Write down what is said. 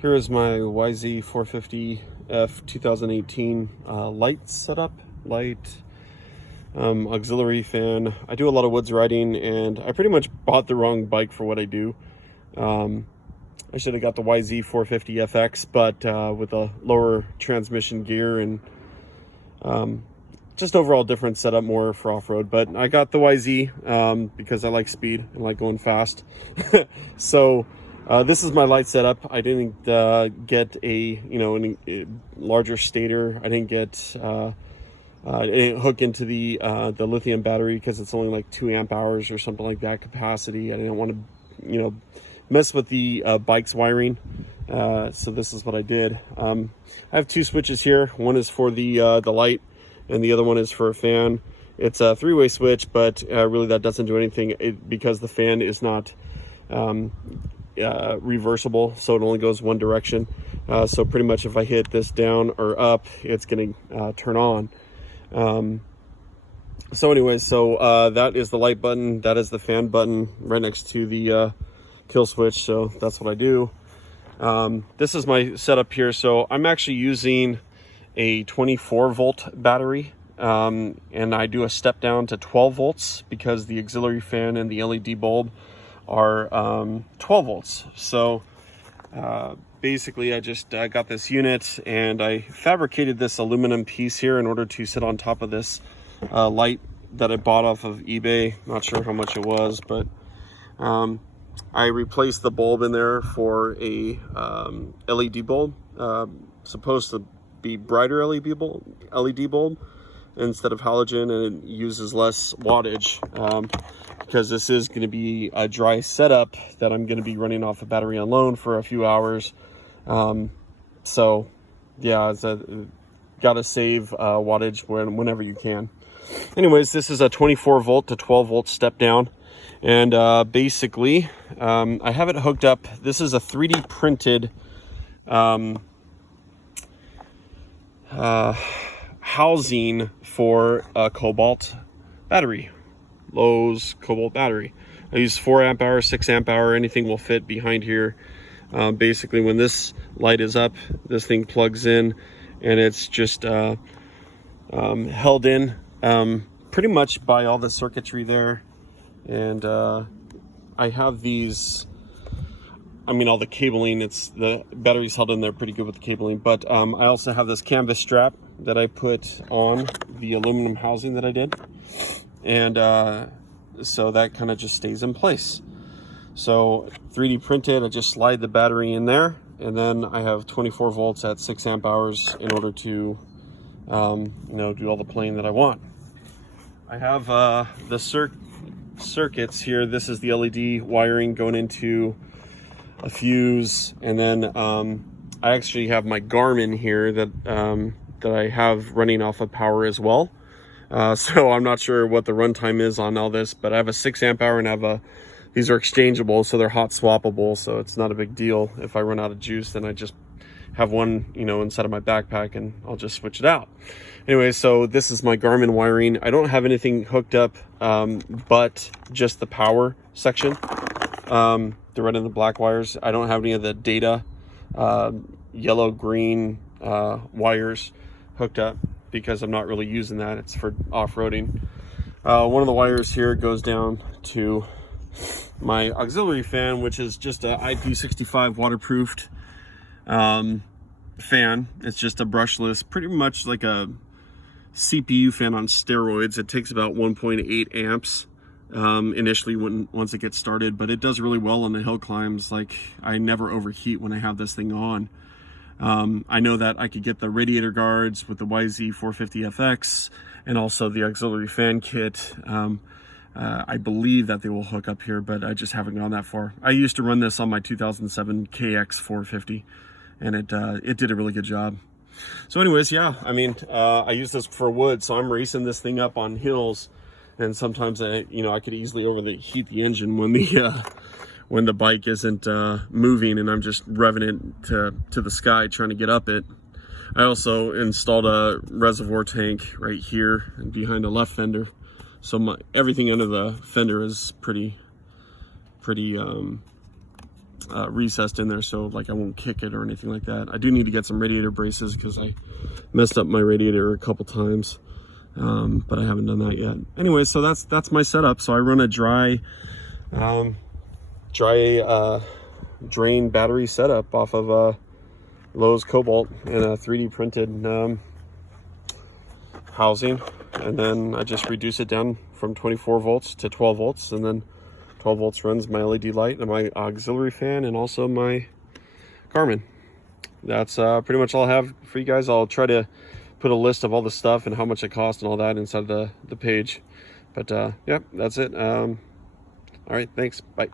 Here is my YZ450 2018 light setup, auxiliary fan. I do a lot of woods riding, and I pretty much bought the wrong bike for what I do. I should have got the YZ450 FX, but with a lower transmission gear and just overall different setup, more for off-road. But I got the YZ because I like speed and like going fast. So this is my light setup. I didn't get a larger stator. I didn't get I didn't hook into the lithium battery because it's only like 2 amp hours or something like that capacity. I didn't want to mess with the bike's wiring, so this is what I did. I have 2 switches here. One is for the light, and the other one is for a fan. It's a 3-way switch, but really that doesn't do anything because the fan is not reversible, so it only goes one direction. So pretty much if I hit this down or up, it's going to turn on. So anyways, that is the light button, that is the fan button right next to the kill switch. So that's what I do. This is my setup here. So I'm actually using a 24 volt battery, and I do a step down to 12 volts because the auxiliary fan and the LED bulb are 12 volts. So basically I just got this unit, and I fabricated this aluminum piece here in order to sit on top of this light that I bought off of eBay. Not sure how much it was, but I replaced the bulb in there for a LED bulb, supposed to be brighter LED bulb instead of halogen, and it uses less wattage because this is going to be a dry setup that I'm going to be running off a battery alone for a few hours. So yeah, gotta save wattage whenever you can. Anyways, this is a 24 volt to 12 volt step down, and basically I have it hooked up. This is a 3D printed housing for a cobalt battery, Lowe's cobalt battery. I use 4 amp hour, 6 amp hour, anything will fit behind here. Basically when this light is up, this thing plugs in, and it's just held in pretty much by all the circuitry there. And I have these, all the cabling, the battery's held in there pretty good with the cabling, but I also have this canvas strap that I put on the aluminum housing that I did, and so that kind of just stays in place. So 3D printed, I just slide the battery in there, and then I have 24 volts at 6 amp hours in order to do all the playing that I want. I have the circuits here. This is the LED wiring going into a fuse, and then I actually have my Garmin here that I have running off of power as well. So I'm not sure what the runtime is on all this, but I have a 6 amp hour, and these are exchangeable, so they're hot swappable, so it's not a big deal. If I run out of juice, then I just have one inside of my backpack, and I'll just switch it out. Anyway, so this is my Garmin wiring. I don't have anything hooked up but just the power section, the red and the black wires. I don't have any of the data yellow green wires hooked up because I'm not really using that. It's for off-roading. One of the wires here goes down to my auxiliary fan, which is just a IP65 waterproofed fan. It's just a brushless, pretty much like a CPU fan on steroids. It takes about 1.8 amps initially once it gets started, but it does really well on the hill climbs. Like, I never overheat when I have this thing on. I know that I could get the radiator guards with the YZ450 FX and also the auxiliary fan kit. I believe that they will hook up here, but I just haven't gone that far. I used to run this on my 2007 KX450, and it did a really good job. So anyways, yeah, I use this for wood, so I'm racing this thing up on hills, and sometimes I could easily overheat the engine when the bike isn't moving, and I'm just revving it to the sky trying to get up it. I also installed a reservoir tank right here and behind the left fender. So everything under the fender is pretty recessed in there, so like I won't kick it or anything like that. I do need to get some radiator braces because I messed up my radiator a couple times, but I haven't done that yet. Anyway, so that's my setup. So I run a dry drain battery setup off of Lowe's Cobalt and a 3D printed housing, and then I just reduce it down from 24 volts to 12 volts, and then 12 volts runs my LED light and my auxiliary fan and also my Garmin. That's pretty much all I have for you guys. I'll try to put a list of all the stuff and how much it costs and all that inside the page, but yeah, that's it. All right, thanks, bye.